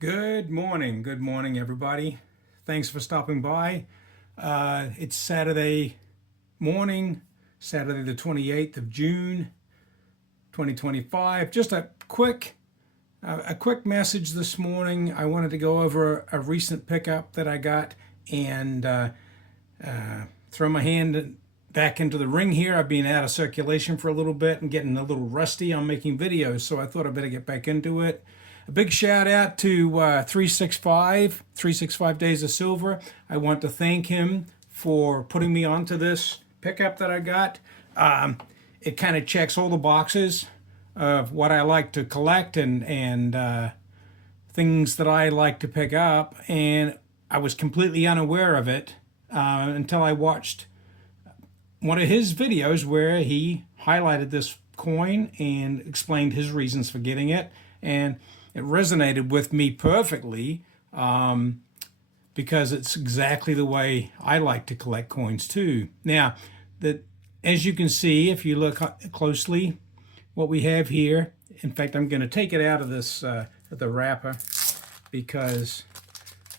Good morning everybody. Thanks for stopping by. It's Saturday morning, Saturday the 28th of June, 2025. Just a quick message this morning. I wanted to go over a recent pickup that I got and throw my hand back into the ring here. I've been out of circulation for a little bit and getting a little rusty on making videos, so I thought I better get back into it. A big shout out to 365 Days of Silver. I want to thank him for putting me onto this pickup that I got. It kind of checks all the boxes of what I like to collect and things that I like to pick up. And I was completely unaware of it until I watched one of his videos where he highlighted this coin and explained his reasons for getting it. And it resonated with me perfectly because it's exactly the way I like to collect coins too. Now, as you can see, if you look closely, what we have here, in fact, I'm going to take it out of this the wrapper because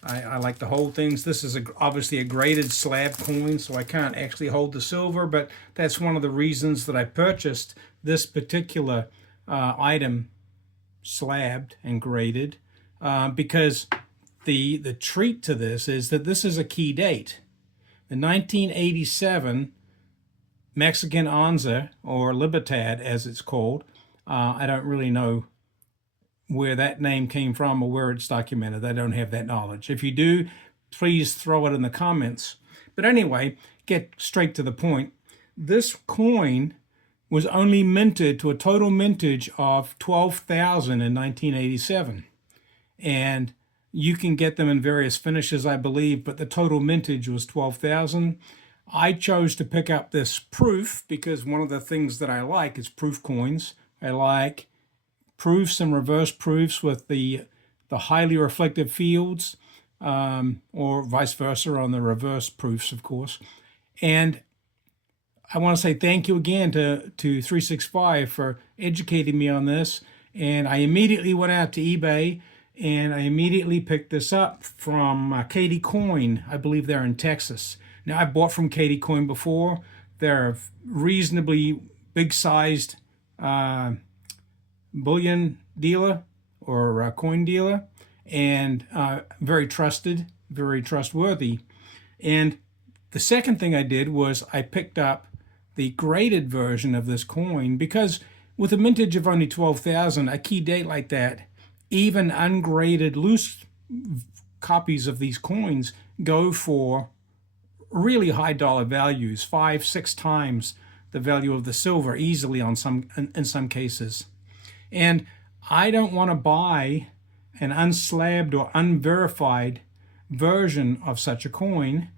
I like to hold things. This is obviously a graded slab coin, so I can't actually hold the silver, but that's one of the reasons that I purchased this particular item slabbed and graded, because the treat to this is that this is a key date. The 1987 Mexican onza, or libertad as it's called. I don't really know where that name came from or where it's documented. I don't have that knowledge. If you do, please throw it in the comments. But anyway, get straight to the point. This coin was only minted to a total mintage of 12,000 in 1987. And you can get them in various finishes, I believe, but the total mintage was 12,000. I chose to pick up this proof because one of the things that I like is proof coins. I like proofs and reverse proofs with the highly reflective fields, or vice versa on the reverse proofs, of course. And I want to say thank you again to 365 for educating me on this. And I immediately went out to eBay and I immediately picked this up from katycoin. I believe they're in Texas. Now, I bought from katycoin before. They're a reasonably big-sized bullion dealer or coin dealer, and very trusted, very trustworthy. And the second thing I did was I picked up the graded version of this coin because with a mintage of only 12,000, a key date like that, even ungraded loose copies of these coins go for really high dollar values, 5-6 times the value of the silver easily in some cases. And I don't want to buy an unslabbed or unverified version of such a coin.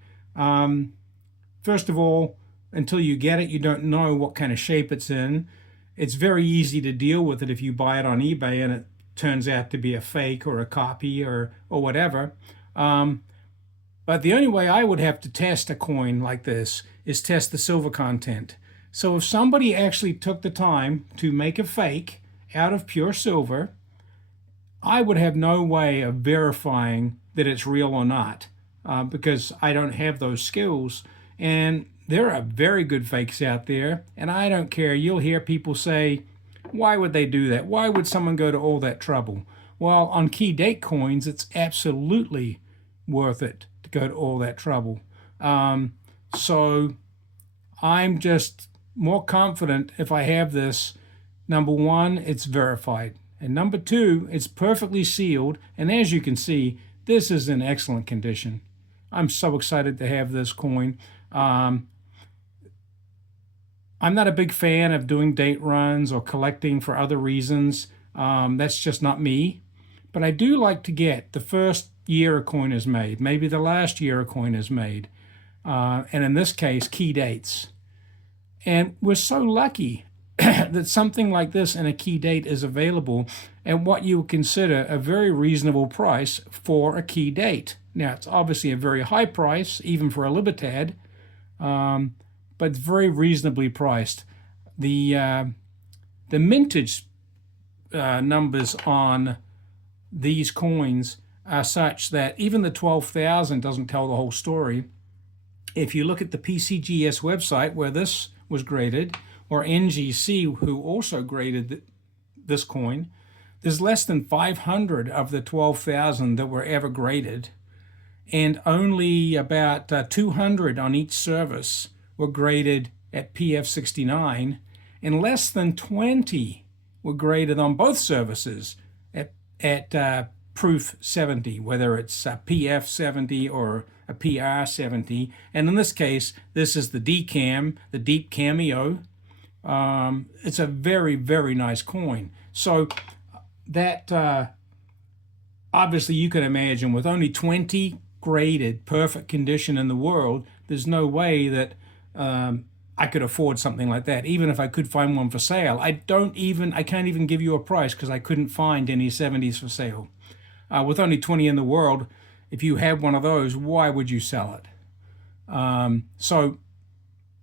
First of all, until you get it, you don't know what kind of shape it's in. It's very easy to deal with it if you buy it on eBay and it turns out to be a fake or a copy or whatever. But the only way I would have to test a coin like this is test the silver content. So if somebody actually took the time to make a fake out of pure silver, I would have no way of verifying that it's real or not, because I don't have those skills. And there are very good fakes out there, and I don't care. You'll hear people say, why would they do that? Why would someone go to all that trouble? Well, on key date coins, it's absolutely worth it to go to all that trouble. So I'm just more confident if I have this. Number one, it's verified. And number two, it's perfectly sealed. And as you can see, this is in excellent condition. I'm so excited to have this coin. I'm not a big fan of doing date runs or collecting for other reasons. That's just not me. But I do like to get the first year a coin is made, maybe the last year a coin is made, and in this case, key dates. And we're so lucky that something like this in a key date is available at what you would consider a very reasonable price for a key date. Now, it's obviously a very high price, even for a libertad, but it's very reasonably priced. The mintage numbers on these coins are such that even the 12,000 doesn't tell the whole story. If you look at the PCGS website where this was graded, or NGC, who also graded this coin, there's less than 500 of the 12,000 that were ever graded, and only about 200 on each service were graded at PF69, and less than 20 were graded on both services at proof 70, whether it's a PF 70 or a PR 70. And in this case, this is the DCAM, the Deep Cameo. It's a very, very nice coin. So that obviously you can imagine with only 20 graded perfect condition in the world, there's no way that I could afford something like that. Even if I could find one for sale, I can't even give you a price because I couldn't find any 70s for sale. With only 20 in the world, if you had one of those, why would you sell it? So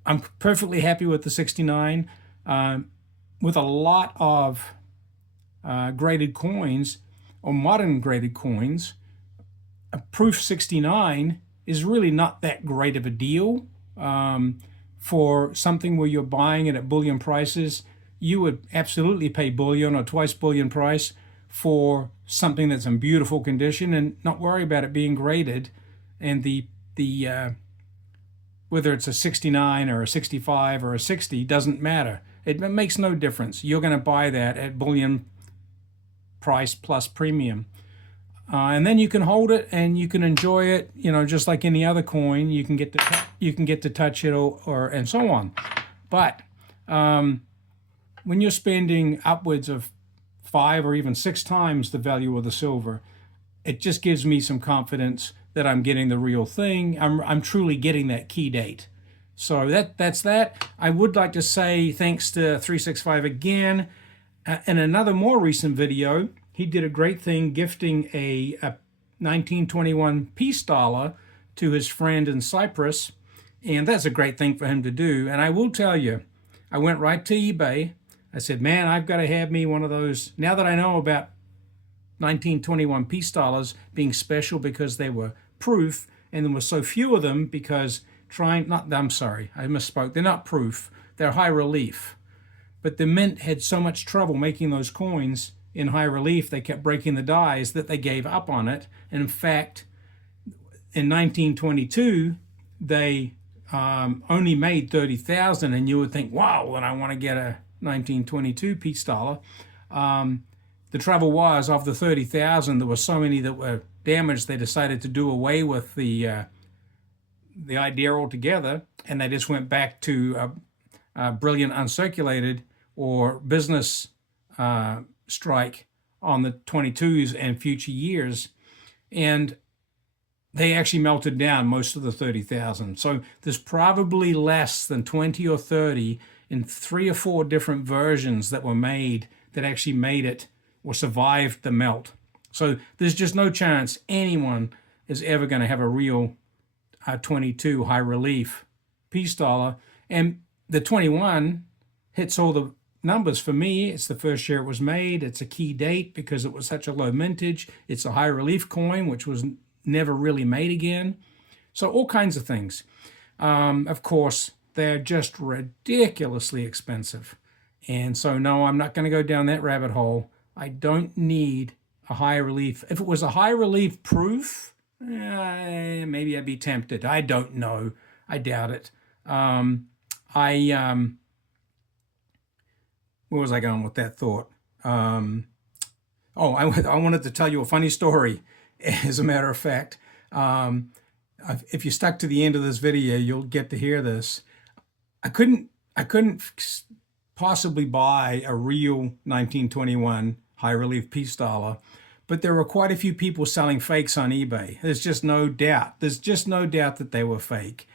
I'm perfectly happy with the 69. With a lot of graded coins, or modern graded coins, a proof 69 is really not that great of a deal. For something where you're buying it at bullion prices, you would absolutely pay bullion or twice bullion price for something that's in beautiful condition and not worry about it being graded. And the whether it's a 69 or a 65 or a 60 doesn't matter. It makes no difference. You're going to buy that at bullion price plus premium. And then you can hold it and you can enjoy it, just like any other coin. You can get to touch it or and so on. But when you're spending upwards of 5 or even 6 times the value of the silver, it just gives me some confidence that I'm getting the real thing. I'm truly getting that key date. So that's that. I would like to say thanks to 365 again. In another more recent video, he did a great thing gifting a 1921 peace dollar to his friend in Cyprus, and that's a great thing for him to do. And I will tell you, I went right to eBay. I said, man, I've got to have me one of those. Now that I know about 1921 peace dollars being special because they were proof, and there were so few of them because I'm sorry, I misspoke. They're not proof, they're high relief. But the mint had so much trouble making those coins in high relief, they kept breaking the dies, that they gave up on it. And in fact, in 1922, they only made 30,000, and you would think, wow, then I want to get a 1922 peace dollar. The trouble was, of the 30,000, there were so many that were damaged, they decided to do away with the idea altogether, and they just went back to brilliant uncirculated or business strike on the 22s and future years, and they actually melted down most of the 30,000. So there's probably less than 20 or 30 in 3 or 4 different versions that were made that actually made it or survived the melt. So there's just no chance anyone is ever going to have a real 22 high relief peace dollar. And the 21 hits all the numbers for me. It's the first year it was made. It's a key date because it was such a low mintage. It's a high relief coin, which was never really made again. So all kinds of things. Of course, they're just ridiculously expensive. And so, no, I'm not going to go down that rabbit hole. I don't need a high relief. If it was a high relief proof, maybe I'd be tempted. I don't know. I doubt it. Where was I going with that thought? I wanted to tell you a funny story. As a matter of fact, if you stuck to the end of this video, you'll get to hear this. I couldn't possibly buy a real 1921 high relief peace dollar, but there were quite a few people selling fakes on eBay. There's just no doubt. There's just no doubt that they were fake.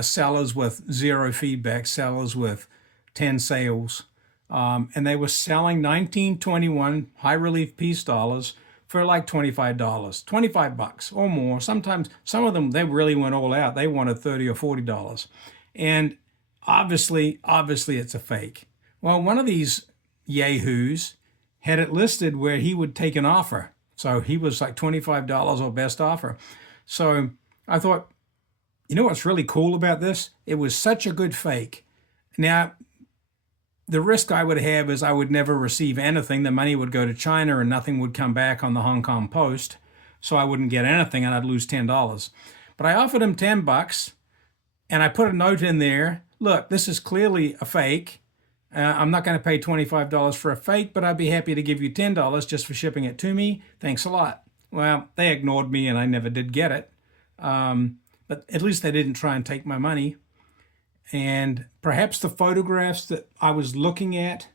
Sellers with 0 feedback, sellers with 10 sales. And they were selling 1921 high relief peace dollars for like $25, $25 or more. Sometimes, some of them, they really went all out. They wanted $30 or $40. And obviously it's a fake. Well, one of these yahoos had it listed where he would take an offer So he was like $25 or best offer. So I thought, you know what's really cool about this? It was such a good fake. Now, the risk I would have is I would never receive anything. The money would go to China and nothing would come back on the Hong Kong Post. So I wouldn't get anything and I'd lose $10. But I offered him $10 and I put a note in there. Look, this is clearly a fake. I'm not going to pay $25 for a fake, but I'd be happy to give you $10 just for shipping it to me. Thanks a lot. Well, they ignored me and I never did get it. But at least they didn't try and take my money. And perhaps the photographs that I was looking at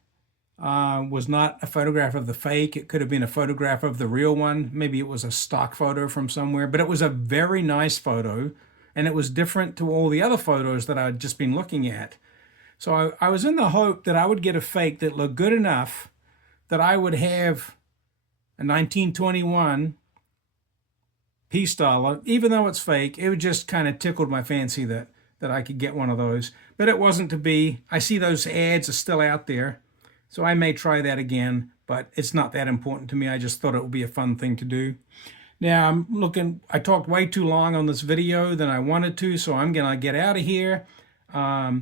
was not a photograph of the fake. It could have been a photograph of the real one. Maybe it was a stock photo from somewhere, but it was a very nice photo and it was different to all the other photos that I'd just been looking at. So I was in the hope that I would get a fake that looked good enough that I would have a 1921 peace dollar. Even though it's fake, it just kind of tickled my fancy that I could get one of those. But it wasn't to be. I see those ads are still out there, so I may try that again, but it's not that important to me. I just thought it would be a fun thing to do. Now I talked way too long on this video than I wanted to, so I'm gonna get out of here. I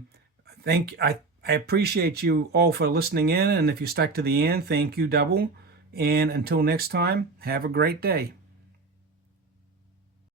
appreciate you all for listening in, and if you stuck to the end, thank you double. And until next time, have a great day.